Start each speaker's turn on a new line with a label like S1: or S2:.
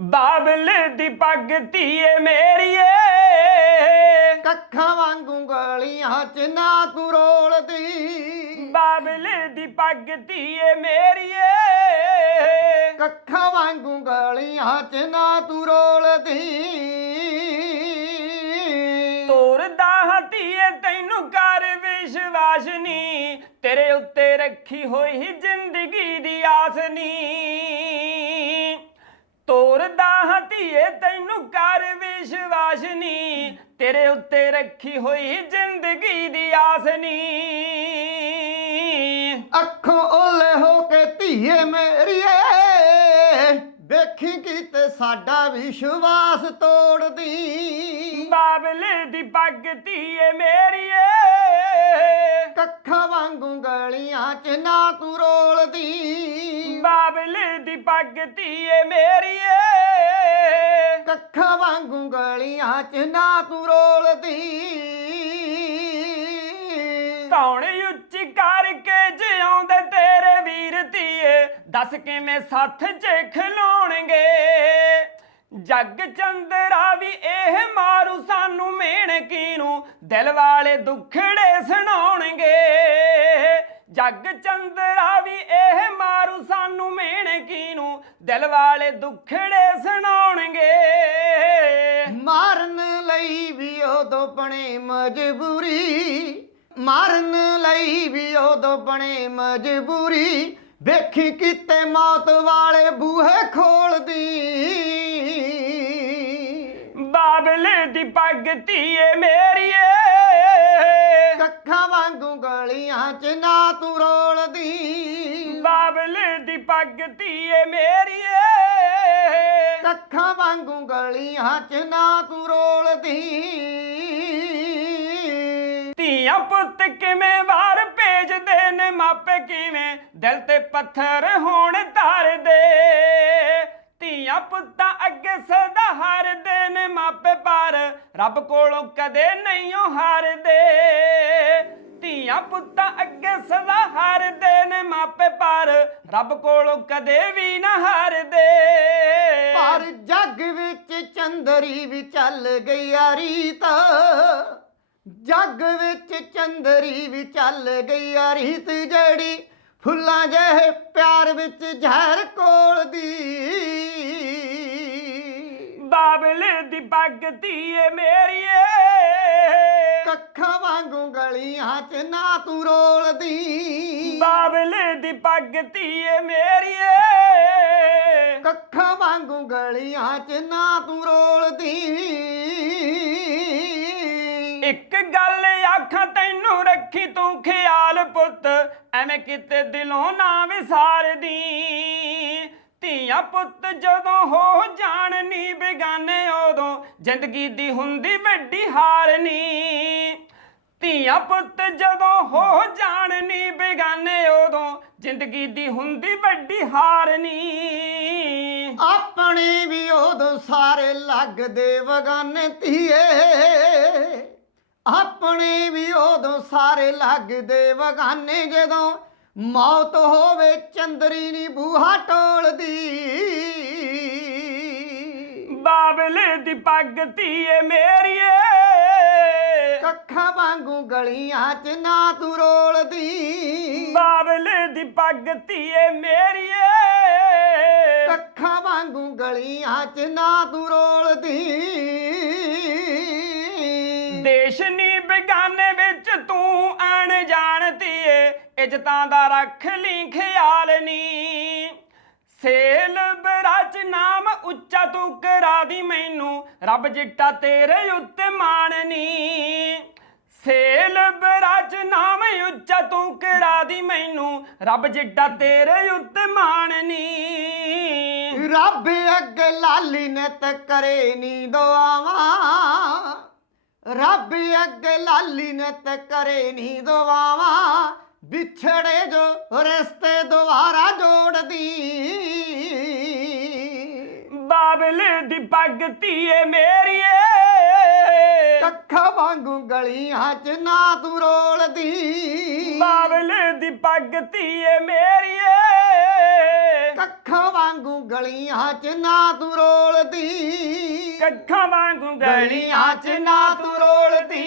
S1: ਬਾਬਲ ਦੀ ਪੱਗ ਧੀਏ ਮੇਰੀਏ।
S2: ਕੱਖਾਂ ਵਾਂਗੂ ਗਲੀਆਂ ਚ ਨਾ ਤੂੰ ਰੋਲਦੀ।
S1: ਬਾਬਲ ਦੀ ਪੱਗ ਧੀਏ ਮੇਰੀਏ।
S2: ਕੱਖਾਂ ਵਾਂਗੂ ਗਲੀਆਂ ਚ ਨਾ ਤੂੰ ਰੋਲਦੀ।
S1: ਤੋਰਦਾ ਹਾਂ ਧੀਏ ਤੈਨੂੰ ਕਰ ਵਿਸ਼ਵਾਸ ਨੀ। ਤੇਰੇ ਉੱਤੇ ਰੱਖੀ ਹੋਈ ਜ਼ਿੰਦਗੀ ਦੀ ਆਸ ਨੀ। ਤੋਰਦਾ ਹਾਂ ਧੀਏ ਤੈਨੂੰ ਕਰ ਵਿਸ਼ਵਾਸ ਨੀ। ਤੇਰੇ ਉੱਤੇ ਰੱਖੀ ਹੋਈ ਜ਼ਿੰਦਗੀ ਦੀ ਆਸ ਨੀ।
S2: ਅੱਖੋਂ ਓਲੇ ਹੋ ਕੇ ਧੀਏ ਮੇਰੀਏ ਵੇਖੀ ਕਿਤੇ ਸਾਡਾ ਵਿਸ਼ਵਾਸ ਤੋੜਦੀ।
S1: ਬਾਬਲ ਦੀ ਪੱਗ ਧੀਏ ਮੇਰੀਏ।
S2: ਕੱਖਾਂ ਵਾਂਗੂ ਗਲੀਆਂ ਚ ਨਾ ਤੂੰ ਰੋਲਦੀ।
S1: ਦੀ ਪੱਗ ਧੀਏ ਮੇਰੀਏ
S2: ਕੱਖਾਂ ਵਾਂਗੂ ਗਲੀਆਂ ਚ ਨਾ ਤੂੰ ਰੋਲਦੀ।
S1: ਕੌਣ ਉੱਚੀ ਕਰਕੇ ਜਿਉਂਦੇ ਤੇਰੇ ਵੀਰ ਧੀਏ ਦੱਸ ਕਿਵੇਂ ਸੱਥ 'ਚ ਖਲੋਣਗੇ ਜੱਗ ਚੰਦਰਾ ਵੀ ਇਹ ਮਾਰੂ ਸਾਨੂੰ ਮੇਣ ਕੀਨੂੰ ਦਿਲ ਵਾਲੇ ਦੁੱਖੜੇ ਸੁਣਾਉਣਗੇ। ਜੱਗ ਚੰਦਰਾ ਵੀ ਇਹ ਮਾਰੂ ਸਾਨੂੰ ਮੇਣ ਕੀਨੂੰ ਦਿਲ ਵਾਲੇ ਦੁੱਖੜੇ ਸੁਣਾਉਣਗੇ।
S2: ਮਾਰਨ ਲਈ ਵੀ ਉਦੋਂ ਬਣੇ ਮਜਬੂਰੀ ਮਾਰਨ ਲਈ ਵੀ ਉਦੋਂ ਬਣੇ ਮਜਬੂਰੀ ਵੇਖੀ ਕਿਤੇ ਮੌਤ ਵਾਲੇ ਬੂਹੇ ਖੋਲਦੀ।
S1: ਬਾਬਲ ਦੀ ਪੱਗ ਧੀਏ ਮੇਰੀਏ
S2: ਕੱਖਾਂ ਵਾਂਗੂ ਗਲੀਆਂ ਚ ਨਾ ਤੂੰ ਰੋਲਦੀ।
S1: ਬਾਬਲ ਦੀ ਪੱਗ ਧੀਏ ਮੇਰੀਏ।
S2: ਕੱਖਾਂ ਵਾਂਗੂ ਗਲੀਆਂ ਚ ਨਾ ਤੂੰ ਰੋਲਦੀ।
S1: ਧੀਆਂ ਪੁੱਤ ਕਿਵੇਂ ਵਾਰ ਭੇਜਦੇ ਨੇ? ਮਾਪੇ ਕਿਵੇਂ? ਦਿਲ ਤੇ ਪੱਥਰ ਹੋਣ ਧਰਦੇ ਰੱਬ ਕੋਲੋਂ ਕਦੇ ਨਹੀਂ ਓ ਹਾਰਦੇ। ਧੀਆਂ ਪੁੱਤਾਂ ਅੱਗੇ ਸਦਾ ਹਾਰਦੇ ਨੇ ਮਾਪੇ ਪਰ ਰੱਬ ਕੋਲੋਂ ਕਦੇ ਵੀ ਨਾ ਹਾਰਦੇ।
S2: ਪਰ ਜੱਗ ਵਿੱਚ ਚੰਦਰੀ ਵੀ ਚੱਲ ਗਈ ਆ ਰੀਤ। ਜੱਗ ਵਿੱਚ ਚੰਦਰੀ ਵੀ ਚੱਲ ਗਈ ਆ ਰੀਤ। ਜੜੀ ਫੁੱਲਾਂ ਜਿਹੇ ਪਿਆਰ ਵਿੱਚ ਜ਼ਹਿਰ ਕੋਲਦੀ
S1: ਬਾਬਲ ਦੀ ਪੱਗ ਧੀਏ ਮੇਰੀਏ
S2: ਕੱਖਾਂ ਵਾਂਗੂ ਗਲੀਆਂ 'ਚ ਨਾ ਤੂੰ ਰੋਲਦੀ।
S1: ਬਾਬਲ ਦੀ ਪੱਗ ਧੀਏ ਮੇਰੀਏ
S2: ਕੱਖਾਂ ਵਾਂਗੂ ਗਲੀਆਂ 'ਚ ਨਾ ਤੂੰ ਰੋਲਦੀ।
S1: ਇੱਕ ਗੱਲ ਆਖਾਂ ਤੈਨੂੰ ਰੱਖੀ ਤੂੰ ਖਿਆਲ ਪੁੱਤ ਐਵੇਂ ਕਿਤੇ ਦਿਲੋਂ ਨਾ ਵਿਸਾਰਦੀ। ਧੀਆਂ ਪੁੱਤ ਜਦੋਂ ਹੋ ਜਾਣ ਨੀ ਬੇਗਾਨੇ ਉਦੋਂ, ਜ਼ਿੰਦਗੀ ਦੀ ਹੁੰਦੀ ਵੱਡੀ ਹਾਰ ਨੀ ਧੀਆਂ ਪੁੱਤ ਜਦੋਂ ਹੋ ਜਾਣ ਨੀ ਬੇਗਾਨੇ ਉਦੋਂ, ਜ਼ਿੰਦਗੀ ਦੀ ਹੁੰਦੀ ਵੱਡੀ ਹਾਰ ਨੀ
S2: ਆਪਣੇ ਵੀ ਉਦੋਂ ਸਾਰੇ ਲੱਗਦੇ ਵਗਾਨੇ ਧੀਏ। ਆਪਣੇ ਵੀ ਉਦੋਂ ਸਾਰੇ ਲੱਗਦੇ ਵਗਾਨੇ ਜਦੋਂ ਮੌਤ ਹੋਵੇ ਚੰਦਰੀ ਨੀ ਬੂਹਾ ਟੋਲਦੀ
S1: ਬਾਬਲ ਦੀ ਪੱਗ ਧੀਏ ਮੇਰੀਏ।
S2: ਕੱਖਾਂ ਵਾਂਗੂ ਗਲੀਆਂ 'ਚ ਨਾ ਤੂੰ ਰੋਲਦੀ।
S1: ਬਾਬਲ ਦੀ ਪੱਗ ਧੀਏ ਮੇਰੀਏ।
S2: ਕੱਖਾਂ ਵਾਂਗੂ ਗਲੀਆਂ 'ਚ ਨਾ ਤੂੰ ਰੋਲਦੀ।
S1: ਦੇਸ਼ ਨੀ ਬੇਗਾਨੇ ਇੱਜ਼ਤਾਂ ਦਾ ਰੱਖ ਲਈ ਖਿਆਲ ਨੀ। ਸੇਲ ਬਰਾਜ ਨਾਮ ਉੱਚਾ ਤੂੰ ਕਰਾ ਦੀ ਮੈਨੂੰ, ਰੱਬ ਜਿੱਟਾ ਤੇਰੇ ਉੱਤੇ ਮਾਣ ਨੀ। ਸੇਲ ਬਰਾਜ ਨਾਮ ਉੱਚਾ ਤੂੰ ਕਰਾ ਦੀ ਮੈਨੂੰ, ਰੱਬ ਜਿੱਟਾ ਤੇਰੇ ਉੱਤੇ ਮਾਣ ਨੀ।
S2: ਰੱਬ ਅੱਗੇ ਲਾਲੀ ਨੇ ਤੇ ਕਰੇ ਨੀ ਦੁਆਵਾਂ। ਰੱਬ ਅੱਗੇ ਲਾਲੀ ਨੇ ਤੇ ਕਰੇ ਨੀ ਦੁਆਵਾਂ। ਵਿਛੜੇ ਜੋ ਰਸਤੇ ਦੁਬਾਰਾ ਜੋੜਦੀ।
S1: ਬਾਬਲ ਦੀ ਪੱਗ ਧੀਏ ਮੇਰੀਏ
S2: ਕੱਖਾਂ ਵਾਂਗੂ ਗਲੀਆਂ 'ਚ ਨਾ ਤੂੰ ਰੋਲਦੀ।
S1: ਬਾਬਲ ਦੀ ਪੱਗ ਧੀਏ ਮੇਰੀਏ
S2: ਕੱਖ ਕੱਖਾਂ ਵਾਂਗੂ ਗਲੀਆਂ 'ਚ ਨਾ ਤੂੰ ਰੋਲਦੀ।
S1: ਕੱਖਾਂ ਵਾਂਗੂ
S2: ਗਲੀਆਂ 'ਚ ਨਾ ਤੂੰ ਰੋਲਦੀ।